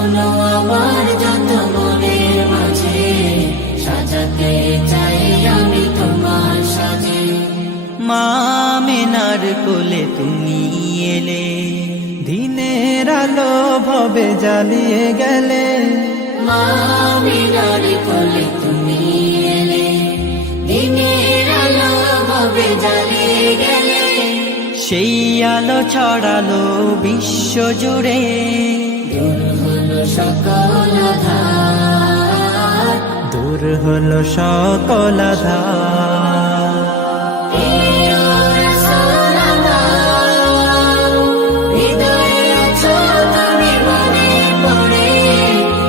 স্বপ্ন আমার যত মনের মাঝে সাজাতে চাই আমি তোমার সাজে মা মেনার কোলে তুমি এলে, দিনের আলো ভবে জ্বালিয়ে গেলে। মামিনার কোলে তুমি এলে, দিনের আলো ভাবে জ্বালিয়ে গেলে। সেই আলো ছড়ালো বিশ্ব জুড়ে হলো সকল ধার দূর হলো সকল এই